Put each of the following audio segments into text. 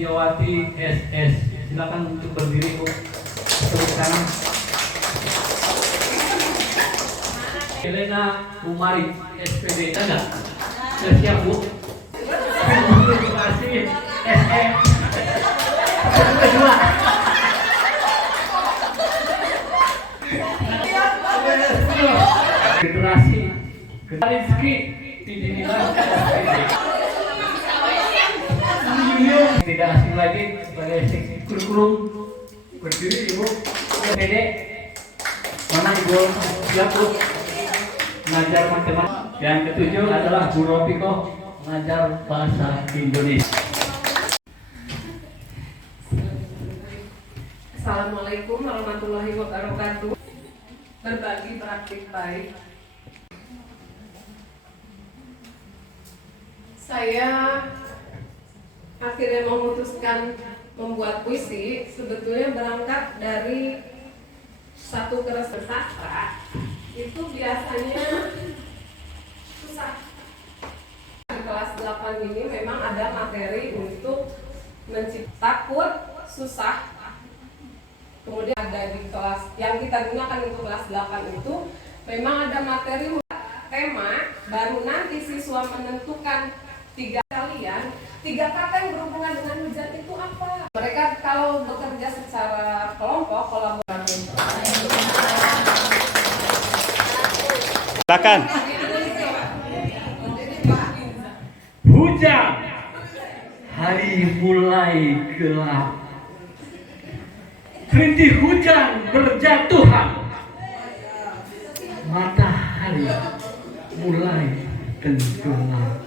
Setiawati SS. Silakan untuk berdiri, Bu. Tepuk tangan. Elena Umari SPD ada? Siap, Bu. Terima kasih. SS. Kedua. Generasi Rizky tidak asing lagi sebagai seksi kurikulum. Berdiri Ibu. Dede mana Ibu? Siap, Bu. Mengajar matematika. Yang ketujuh adalah Bu Ropiko, mengajar bahasa Indonesia. Assalamualaikum warahmatullahi wabarakatuh. Berbagi praktik baik. Saya akhirnya memutuskan membuat puisi sebetulnya berangkat dari satu keresahan sastra. Itu biasanya susah. Di kelas 8 ini memang ada materi untuk mencipta, takut, susah. Kemudian ada di kelas yang kita gunakan untuk kelas 8 itu memang ada materi tema, baru nanti siswa menentukan tiga kata yang berhubungan dengan hujan itu apa. Mereka kalau bekerja secara kelompok, kolaboratif. Silakan. Hujan, hari mulai gelap. Rintik hujan berjatuhan, matahari mulai tenggelam.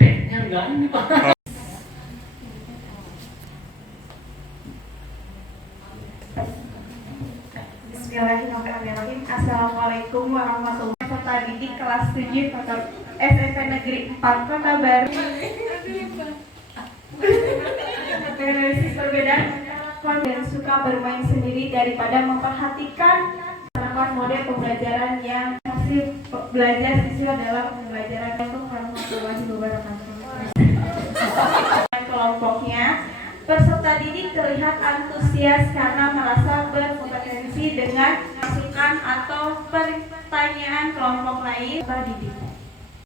Tehnya enggak ini, Pak. Bismillahirrahmanirrahim. Assalamualaikum warahmatullahi wabarakatuh. Peserta didik kelas 7 SMP Negeri 4 Kota Baru. Generasi perbedaan dan suka bermain sendiri daripada memperhatikan model pembelajaran yang masih belajar siswa dalam pembelajaran. Warahmatullahi wabarakatuh. Kelompoknya, peserta didik terlihat antusias karena merasa berkompetensi dengan masukan atau pertanyaan kelompok lain. Peserta didik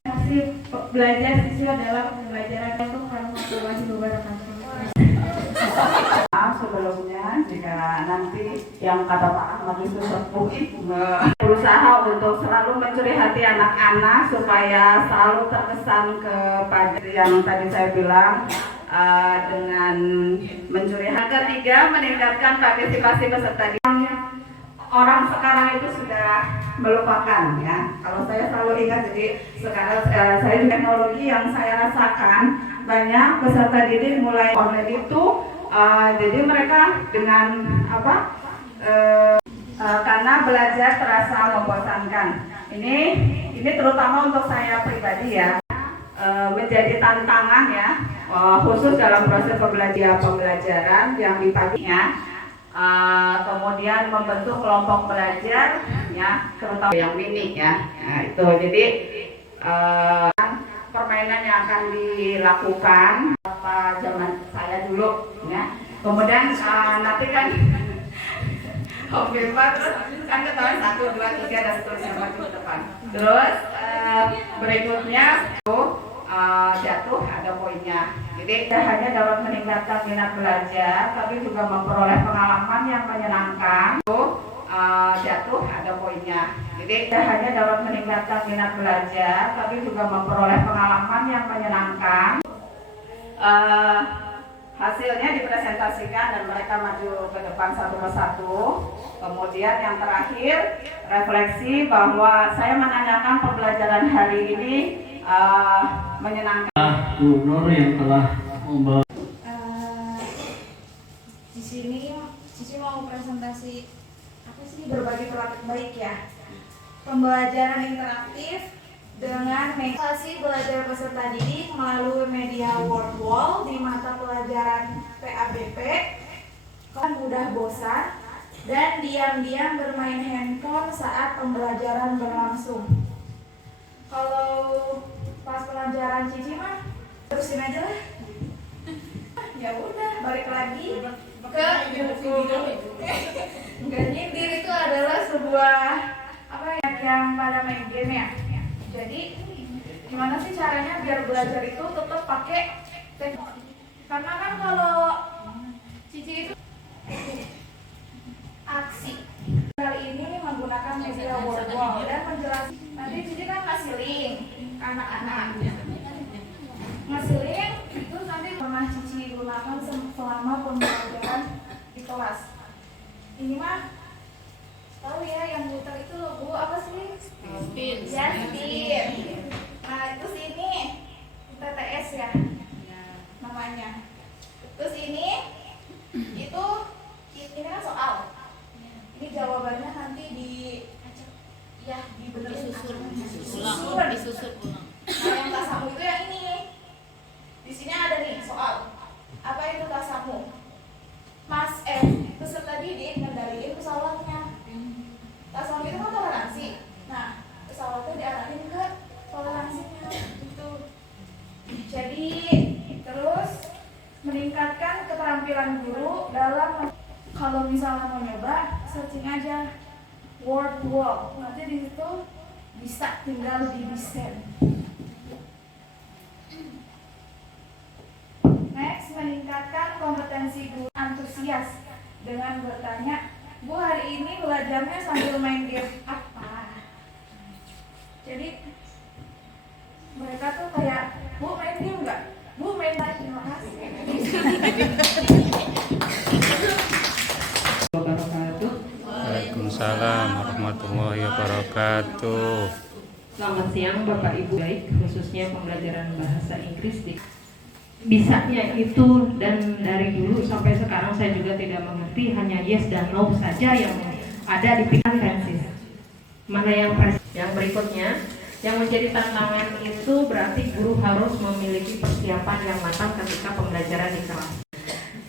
masih belajar siswa dalam pembelajaran. Warahmatullahi wabarakatuh. Sebelumnya jika nanti yang kata Pak Ahmad itu sepuh itu berusaha untuk selalu mencuri hati anak-anak supaya selalu terkesan kepada yang tadi saya bilang dengan mencuri hati. Ketiga, meningkatkan partisipasi peserta didik. Orang sekarang itu sudah melupakan ya. Kalau saya selalu ingat, jadi sekarang saya di teknologi yang saya rasakan banyak peserta didik mulai online itu. Jadi mereka dengan karena belajar terasa membosankan. Ini terutama untuk saya pribadi ya, menjadi tantangan ya, khusus dalam proses pembelajaran yang di paginya. Kemudian membentuk kelompok belajar ya, terutama yang mini ya. Nah, itu jadi permainan yang akan dilakukan pada zaman saya dulu ya. Kemudian nanti kan hobi kan ketahuan 1, 2, 3 dan seterusnya maju ke depan. Terus berikutnya jatuh ada poinnya. Jadi tidak hanya dapat meningkatkan minat belajar, tapi juga memperoleh pengalaman yang menyenangkan. Jatuh ada poinnya. Jadi tidak hanya dapat meningkatkan minat belajar, tapi juga memperoleh pengalaman yang menyenangkan. Hasilnya dipresentasikan dan mereka maju ke depan satu persatu. Kemudian yang terakhir, refleksi bahwa saya menanyakan pembelajaran hari ini menyenangkan. Bu Nur yang telah membawa. Di sini Cici mau presentasi apa sih, berbagi praktik baik ya. Pembelajaran interaktif dengan meditasi belajar peserta didik melalui media word wall di mata pelajaran PABP. Kan mudah bosan dan diam-diam bermain handphone saat pembelajaran berlangsung. Kalau pas pelajaran Cici mah terusin aja lah. Ya udah, balik lagi ke buku. Nggak nyindir itu adalah sebuah apa ya, yang pada main game ya. Jadi gimana sih caranya biar belajar itu tetap pakai teknologi? Karena kan kalau Cici itu aksi kali ini menggunakan media word wall dan menjelaskan. Nanti Cici kan ngasih link ke anak-anak. Ngasih link itu nanti pernah Cici gunakan selama pembelajaran di kelas. Ini mah tahu ya yang muter itu loh Bu, apa sih? Spin. Ya, spin. Nah, itu sini TTS ya namanya. Terus ini itu kan soal. Ini jawabannya nanti disusun ulang. Nah, yang tasamu itu yang ini. Di sini ada nih soal. Apa itu tasamu? Mas peserta didik ngendaliin pesawatnya. Tasamu itu kan toleransi. Nah, pesawatnya diarahin ke toleransinya itu. Jadi terus meningkatkan keterampilan guru dalam, kalau misalnya mau nyoba searching aja word wall, nanti di situ bisa tinggal didesain. Next, meningkatkan kompetensi guru antusias dengan bertanya, Bu hari ini belajarnya sambil main game apa? Jadi mereka tuh kayak, Bu main game nggak? Bu main game, terima kasih. Waalaikumsalam warahmatullahi wabarakatuh. Selamat siang Bapak Ibu, baik khususnya pembelajaran bahasa Inggris bisanya itu, dan dari dulu sampai sekarang saya juga tidak mengerti, hanya yes dan no saja yang ada di pikiran tensis. Mana yang berikutnya yang menjadi tantangan itu berarti guru harus memiliki persiapan yang matang ketika pembelajaran di kelas.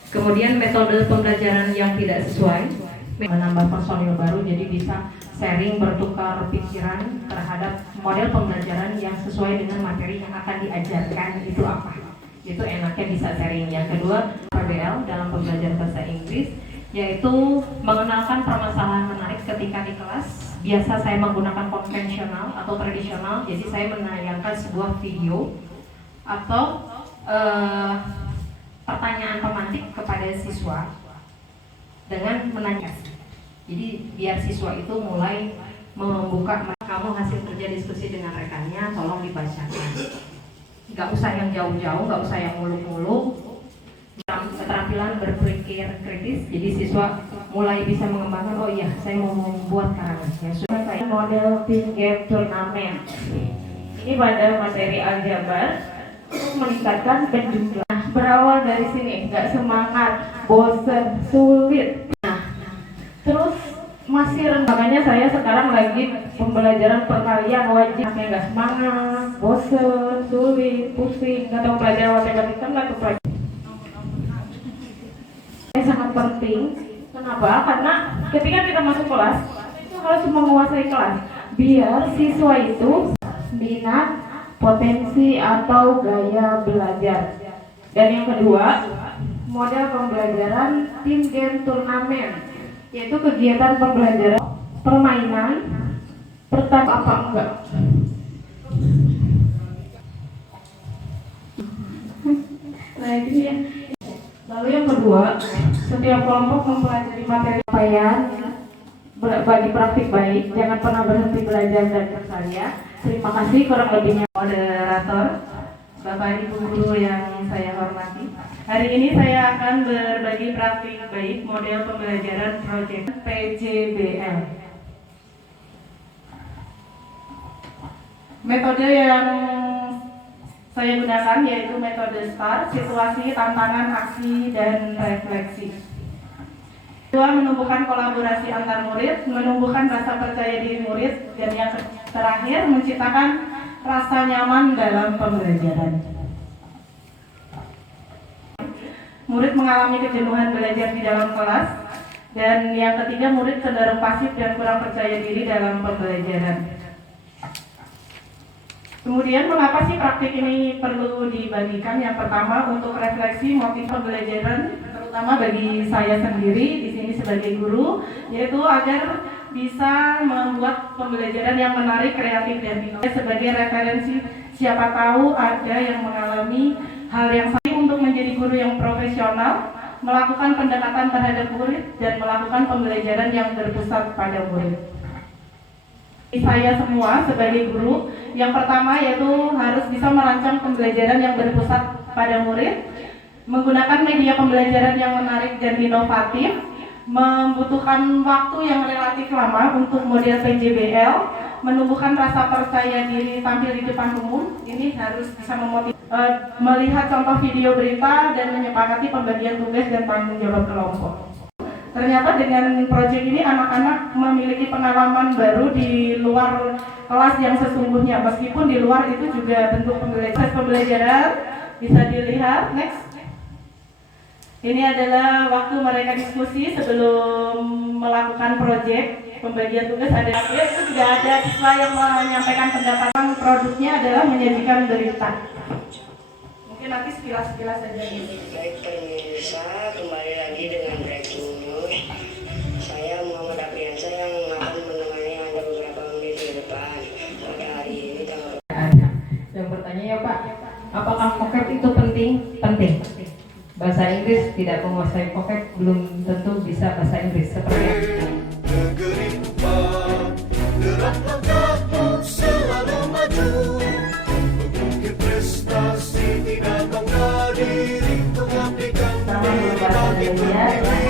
Kemudian metode pembelajaran yang tidak sesuai, menambah personil baru, jadi bisa sharing, bertukar pikiran terhadap model pembelajaran yang sesuai dengan materi yang akan diajarkan itu apa. Itu enaknya bisa sharing. Yang kedua, PBL dalam pembelajaran bahasa Inggris, yaitu mengenalkan permasalahan menarik ketika di kelas. Biasa saya menggunakan konvensional atau tradisional, jadi saya menayangkan sebuah video atau pertanyaan pemantik kepada siswa dengan menanya. Jadi biar siswa itu mulai membuka, kamu hasil kerja diskusi dengan rekannya, tolong dibacakan. Gak usah yang jauh-jauh, gak usah yang muluk-muluk. Keterampilan berpikir kritis, jadi siswa mulai bisa mengembangkan, oh iya saya mau membuat karangan. Saya model team game turnamen. Ini pada materi aljabar untuk meningkatkan penjumlahan. Berawal dari sini, gak semangat, bosen, sulit. Terus masih makanya saya sekarang lagi pembelajaran perkalian wajib, kayak nggak semangat, bosen, sulit, pusing, nggak tahu pelajaran matematika nggak tahu pelajaran. Sangat penting. Kenapa? Karena ketika kita masuk kelas itu harus menguasai kelas biar siswa itu minat, potensi atau gaya belajar. Dan yang kedua, model pembelajaran tim game turnamen, yaitu kegiatan pembelajaran permainan pertama apa enggak. Nah ini ya. Lalu yang kedua, setiap kelompok mempelajari materi penyampaian bagi praktik baik, jangan pernah berhenti belajar dan berkarya. Terima kasih, kurang lebihnya moderator, Bapak Ibu guru yang saya hormati. Hari ini saya akan berbagi praktik baik model pembelajaran proyek PJBL. Metode yang saya gunakan yaitu metode STAR, situasi, tantangan, aksi, dan refleksi. Kedua, menumbuhkan kolaborasi antar murid, menumbuhkan rasa percaya diri murid, dan yang terakhir, menciptakan rasa nyaman dalam pembelajaran. Murid mengalami kejenuhan belajar di dalam kelas, dan yang ketiga, murid cenderung pasif dan kurang percaya diri dalam pembelajaran. Kemudian mengapa sih praktik ini perlu dibagikan? Yang pertama untuk refleksi motif pembelajaran, terutama bagi saya sendiri di sini sebagai guru, yaitu agar bisa membuat pembelajaran yang menarik, kreatif dan inovatif sebagai referensi. Siapa tahu ada yang mengalami hal yang sama untuk menjadi guru yang profesional, melakukan pendekatan terhadap murid dan melakukan pembelajaran yang berpusat pada murid. Saya semua sebagai guru, yang pertama yaitu harus bisa merancang pembelajaran yang berpusat pada murid, menggunakan media pembelajaran yang menarik dan inovatif, membutuhkan waktu yang relatif lama untuk model PJBL, menumbuhkan rasa percaya diri tampil di depan umum. Ini harus bisa melihat contoh video berita dan menyepakati pembagian tugas dan tanggung jawab kelompok. Ternyata dengan proyek ini anak-anak memiliki pengalaman baru di luar kelas yang sesungguhnya, meskipun di luar itu juga bentuk pembelajaran. Bisa dilihat, next. Ini adalah waktu mereka diskusi sebelum melakukan proyek pembagian tugas. Ada itu juga ada siswa yang menyampaikan pendapat. Produknya adalah menyajikan berita. Mungkin nanti sekilas-sekilas saja gitu. Baik pemirsa, kembali lagi dengan breaking news. Saya Muhammad Apriansyah yang akan menemani Anda beberapa menit ke depan. Pada hari ini tanggal. Yang bertanya ya Pak, apakah vocab itu penting? Penting. Bahasa Inggris tidak menguasai vocab belum tentu bisa bahasa Inggris seperti negeri Kupang, derap langkahmu selalu maju, mengukir prestasi tidak bangga diri, mengabdikan berbagi negeri.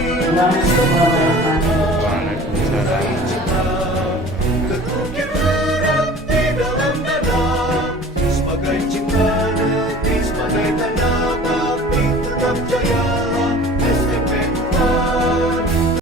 Terukir erat di dalam dada, sebagai cinta negeri, sebagai tanda bakti tetap jaya.